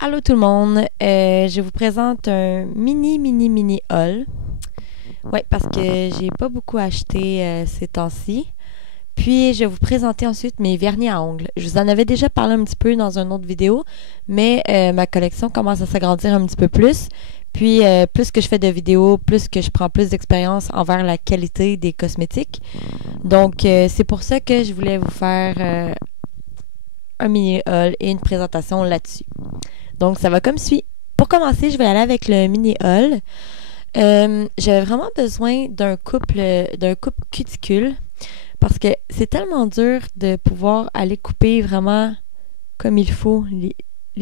Allô tout le monde, je vous présente un mini haul. Ouais, parce que j'ai pas beaucoup acheté ces temps-ci. Puis je vais vous présenter ensuite mes vernis à ongles. Je vous en avais déjà parlé un petit peu dans une autre vidéo, mais ma collection commence à s'agrandir un petit peu plus. Puis plus que je fais de vidéos, plus que je prends plus d'expérience envers la qualité des cosmétiques. Donc c'est pour ça que je voulais vous faire un mini haul et une présentation là-dessus. Donc, ça va comme suit. Pour commencer, je vais aller avec le mini haul. J'avais vraiment besoin d'un coupe cuticule parce que c'est tellement dur de pouvoir aller couper vraiment comme il faut les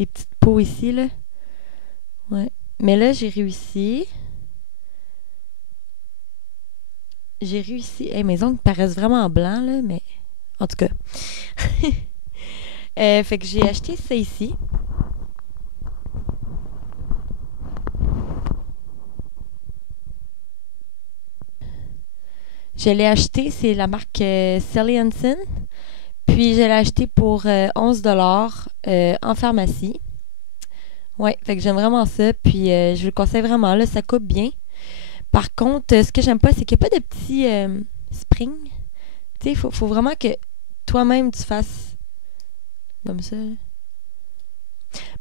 petites peaux ici, là. Ouais. Mais là, j'ai réussi. J'ai réussi. Hey, mes ongles paraissent vraiment blancs, là, mais en tout cas. Fait que j'ai acheté ça ici. Je l'ai acheté, c'est la marque Sally Hansen. Puis je l'ai acheté pour 11 $ en pharmacie. Ouais, fait que j'aime vraiment ça. Puis je vous le conseille vraiment, là, ça coupe bien. Par contre, ce que j'aime pas, c'est qu'il n'y a pas de petits springs. Tu sais, faut vraiment que toi-même tu fasses comme ça, là.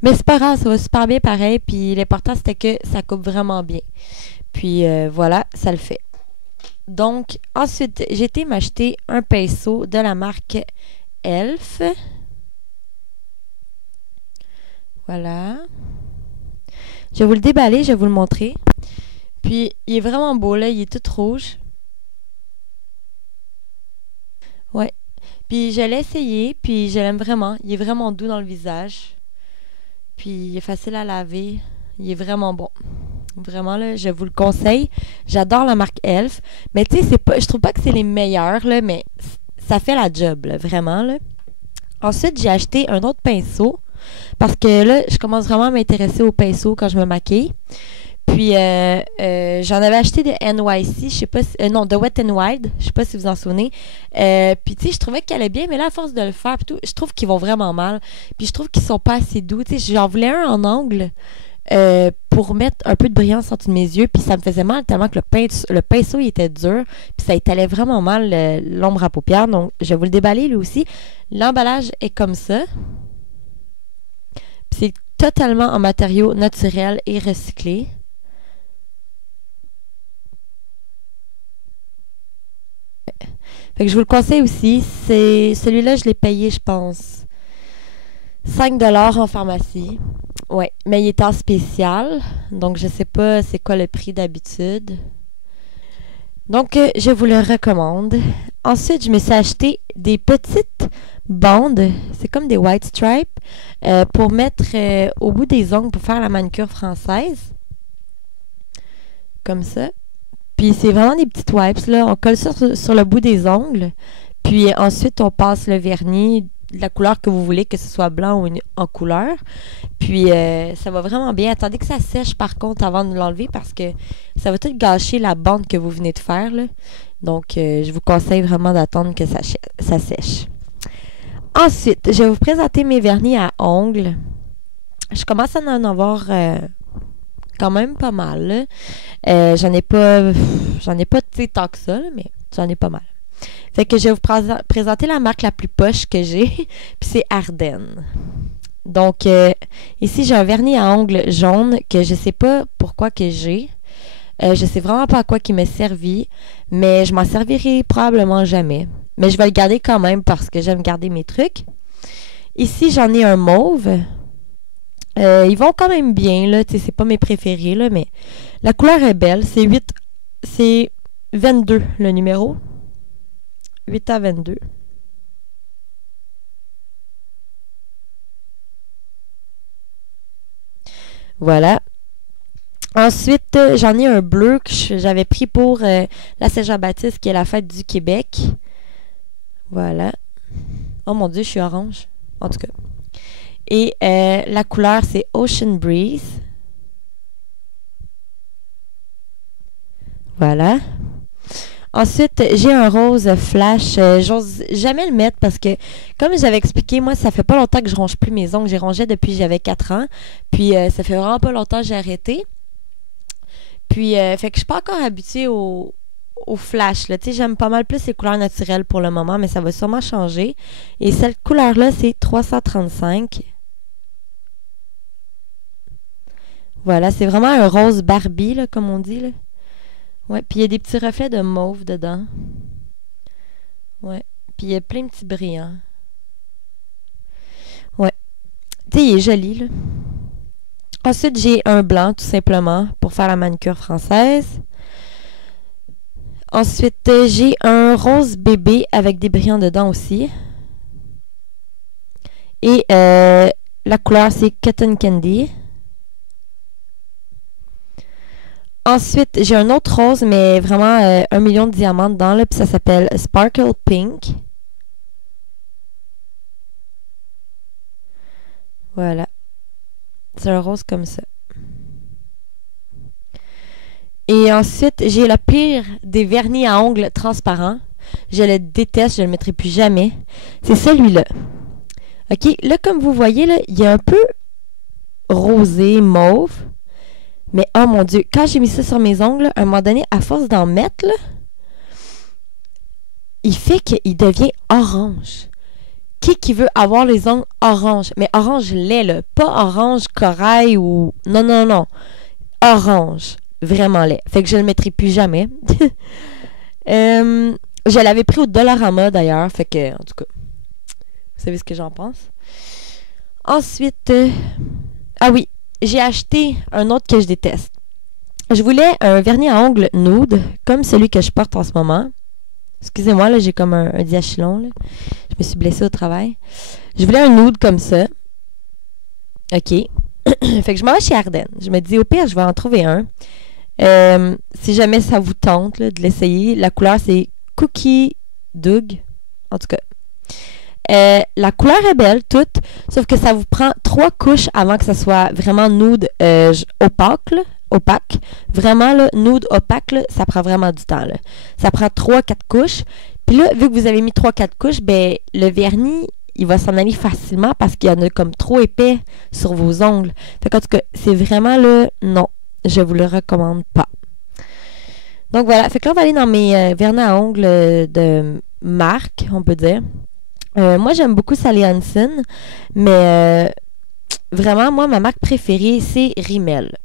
Mais c'est pas grave, ça va super bien pareil. Puis l'important, c'était que ça coupe vraiment bien. Puis voilà, ça le fait. Donc, ensuite, j'ai été m'acheter un pinceau de la marque Elf. Voilà. Je vais vous le déballer, je vais vous le montrer. Puis, il est vraiment beau, là. Il est tout rouge. Ouais. Puis, je l'ai essayé, puis je l'aime vraiment. Il est vraiment doux dans le visage. Puis, il est facile à laver. Il est vraiment bon. Vraiment, là, je vous le conseille. J'adore la marque Elf. Mais, tu sais, je trouve pas que c'est les meilleurs, là, mais ça fait la job, là, vraiment, là. Ensuite, j'ai acheté un autre pinceau. Parce que là, je commence vraiment à m'intéresser aux pinceaux quand je me maquille. Puis, j'en avais acheté de NYC, je sais pas si, non, de Wet n Wild, je sais pas si vous en souvenez. Puis, tu sais, je trouvais qu'elle allait bien, mais là, à force de le faire, tout, je trouve qu'ils vont vraiment mal. Puis, je trouve qu'ils sont pas assez doux. Tu sais, j'en voulais un en angle pour mettre un peu de brillance entre mes yeux. Puis, ça me faisait mal tellement que le pinceau, il était dur. Puis, ça étalait vraiment mal l'ombre à paupières. Donc, je vais vous le déballer, lui aussi. L'emballage est comme ça. Puis, c'est totalement en matériaux naturels et recyclés. Fait que je vous le conseille aussi. C'est celui-là, je l'ai payé, je pense, 5 $ en pharmacie. Ouais, mais il est en spécial. Donc, je sais pas c'est quoi le prix d'habitude. Donc, je vous le recommande. Ensuite, je me suis acheté des petites bandes. C'est comme des white stripes pour mettre au bout des ongles pour faire la manucure française. Comme ça. Puis c'est vraiment des petites wipes, là. On colle ça sur le bout des ongles. Puis ensuite, on passe le vernis de la couleur que vous voulez, que ce soit blanc ou en couleur. Puis ça va vraiment bien. Attendez que ça sèche par contre avant de l'enlever parce que ça va tout gâcher la bande que vous venez de faire, là. Donc, je vous conseille vraiment d'attendre que ça sèche. Ensuite, je vais vous présenter mes vernis à ongles. Je commence à en avoir quand même pas mal, là. J'en ai pas tant que ça, là, mais j'en ai pas mal. Fait que je vais vous présenter la marque la plus poche que j'ai, puis c'est Ardennes. Donc, ici, j'ai un vernis à ongles jaune que je sais pas pourquoi que j'ai. Je sais vraiment pas à quoi il m'est servi, mais je m'en servirai probablement jamais. Mais je vais le garder quand même parce que j'aime garder mes trucs. Ici, j'en ai un mauve. Ils vont quand même bien, là. C'est pas mes préférés, là, mais la couleur est belle. C'est 22 le numéro. 8 à 22. Voilà. Ensuite, j'en ai un bleu que j'avais pris pour la Saint-Jean-Baptiste, qui est la fête du Québec. Voilà. Oh mon Dieu, je suis orange. En tout cas. Et la couleur, c'est Ocean Breeze. Voilà. Ensuite, j'ai un rose flash. J'ose jamais le mettre parce que, comme j'avais expliqué, moi, ça fait pas longtemps que je ronge plus mes ongles. J'ai rongé depuis que j'avais 4 ans. Puis, ça fait vraiment pas longtemps que j'ai arrêté. Puis, fait que je suis pas encore habituée au flash. Là. Tu sais, j'aime pas mal plus les couleurs naturelles pour le moment, mais ça va sûrement changer. Et cette couleur-là, c'est 335. Voilà, c'est vraiment un rose Barbie, là, comme on dit, là. Ouais, puis il y a des petits reflets de mauve dedans. Ouais, puis il y a plein de petits brillants. Ouais, tu sais, il est joli, là. Ensuite, j'ai un blanc, tout simplement, pour faire la manucure française. Ensuite, j'ai un rose bébé avec des brillants dedans aussi. Et la couleur, c'est Cotton Candy. Ensuite, j'ai un autre rose, mais vraiment 1 million de diamants dedans, là, puis ça s'appelle Sparkle Pink. Voilà. C'est un rose comme ça. Et ensuite, j'ai le pire des vernis à ongles transparents. Je le déteste, je ne le mettrai plus jamais. C'est celui-là. OK, là, comme vous voyez, là, il est un peu rosé, mauve. Mais, oh mon Dieu, quand j'ai mis ça sur mes ongles, à un moment donné, à force d'en mettre, là, il fait qu'il devient orange. Qui veut avoir les ongles orange? Mais orange lait, là. Pas orange corail ou... Non, non, non. Orange. Vraiment laid. Fait que je le mettrai plus jamais. Je l'avais pris au Dollarama, d'ailleurs. Fait que, en tout cas, vous savez ce que j'en pense. Ensuite... ah oui, j'ai acheté un autre que je déteste. Je voulais un vernis à ongles nude, comme celui que je porte en ce moment. Excusez-moi, là, j'ai comme un diachylon, là. Je me suis blessée au travail. Je voulais un nude comme ça. OK. Fait que je m'en vais chez Ardennes. Je me dis, au pire, je vais en trouver un. Si jamais ça vous tente là, de l'essayer, la couleur, c'est Cookie Doug. En tout cas. La couleur est belle, toute, sauf que ça vous prend 3 couches avant que ça soit vraiment nude opaque, là. Opaque. Vraiment, là, nude opaque, là, ça prend vraiment du temps. Là. Ça prend 3-4 couches. Puis là, vu que vous avez mis 3-4 couches, ben le vernis, il va s'en aller facilement parce qu'il y en a comme trop épais sur vos ongles. Fait qu'en tout cas, c'est vraiment là, non, je vous le recommande pas. Donc voilà, fait que là, on va aller dans mes vernis à ongles de marque, on peut dire. Moi, j'aime beaucoup Sally Hansen, mais vraiment, moi, ma marque préférée, c'est Rimmel.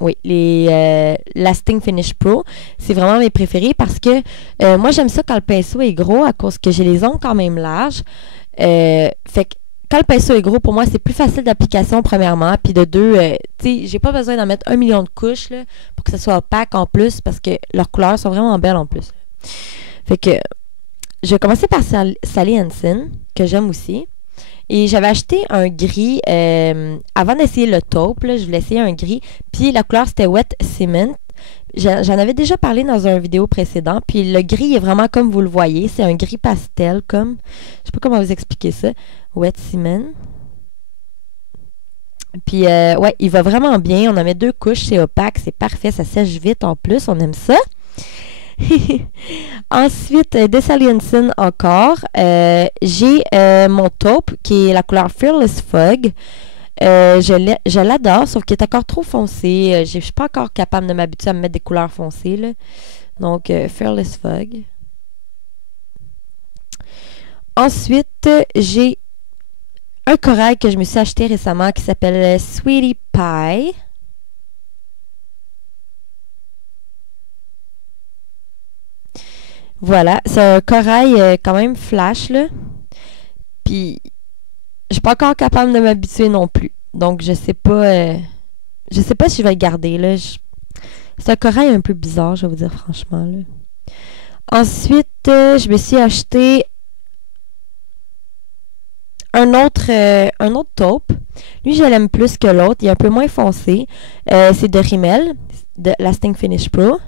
Oui, les Lasting Finish Pro, c'est vraiment mes préférés parce que moi, j'aime ça quand le pinceau est gros à cause que j'ai les ongles quand même larges. Fait que quand le pinceau est gros, pour moi, c'est plus facile d'application, premièrement. Puis de deux, tu sais, j'ai pas besoin d'en mettre 1 million de couches là, pour que ça soit opaque en plus parce que leurs couleurs sont vraiment belles en plus. Fait que je vais commencer par Sally Hansen, que j'aime aussi. Et j'avais acheté un gris, avant d'essayer le taupe, là, je voulais essayer un gris. Puis la couleur, c'était Wet Cement. J'en avais déjà parlé dans une vidéo précédente. Puis le gris est vraiment comme vous le voyez. C'est un gris pastel, comme... Je sais pas comment vous expliquer ça. Wet Cement. Puis, ouais, il va vraiment bien. On en met 2 couches, c'est opaque, c'est parfait. Ça sèche vite en plus, on aime ça. Ensuite, de Sally Hansen encore, j'ai mon taupe qui est la couleur Fearless Fog. Je l'adore, sauf qu'il est encore trop foncé. Je suis pas encore capable de m'habituer à me mettre des couleurs foncées. Là. Donc, Fearless Fog. Ensuite, j'ai un corail que je me suis acheté récemment qui s'appelle Sweetie Pie. Voilà, c'est un corail quand même flash, là. Puis, je suis pas encore capable de m'habituer non plus. Donc, je sais pas si je vais le garder, là. C'est un corail un peu bizarre, je vais vous dire franchement, là. Ensuite, je me suis acheté un autre taupe. Lui, je l'aime plus que l'autre. Il est un peu moins foncé. C'est de Rimmel, de Lasting Finish Pro.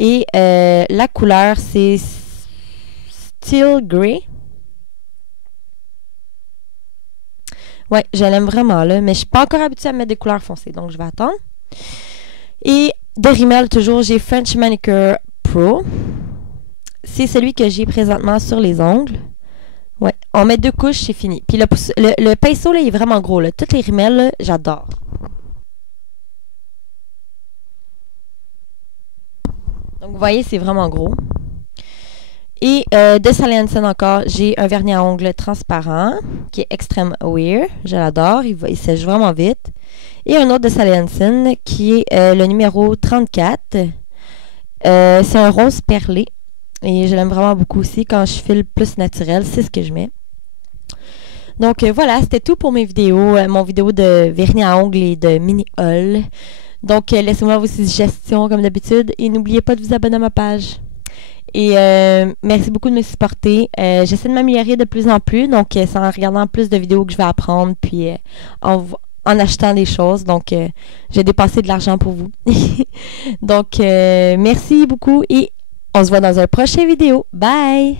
Et la couleur, c'est Steel Grey. Ouais, je l'aime vraiment, là. Mais je suis pas encore habituée à mettre des couleurs foncées. Donc, je vais attendre. Et de Rimmel, toujours, j'ai French Manicure Pro. c'est celui que j'ai présentement sur les ongles. Ouais, on met 2 couches, c'est fini. Puis le pinceau, là, il est vraiment gros, là. Toutes les rimels, là, j'adore. Donc, vous voyez, c'est vraiment gros. Et de Sally Hansen encore, j'ai un vernis à ongles transparent qui est Extreme Wear. Je l'adore, il sèche vraiment vite. Et un autre de Sally Hansen qui est le numéro 34. C'est un rose perlé. Et je l'aime vraiment beaucoup aussi. Quand je file plus naturel, c'est ce que je mets. Donc voilà, c'était tout pour mes vidéos. Mon vidéo de vernis à ongles et de mini haul. Donc laissez-moi vos suggestions comme d'habitude. Et n'oubliez pas de vous abonner à ma page. Et merci beaucoup de me supporter. J'essaie de m'améliorer de plus en plus. Donc c'est en regardant plus de vidéos que je vais apprendre. Puis en achetant des choses. Donc j'ai dépensé de l'argent pour vous. Donc merci beaucoup et on se voit dans un prochain vidéo. Bye!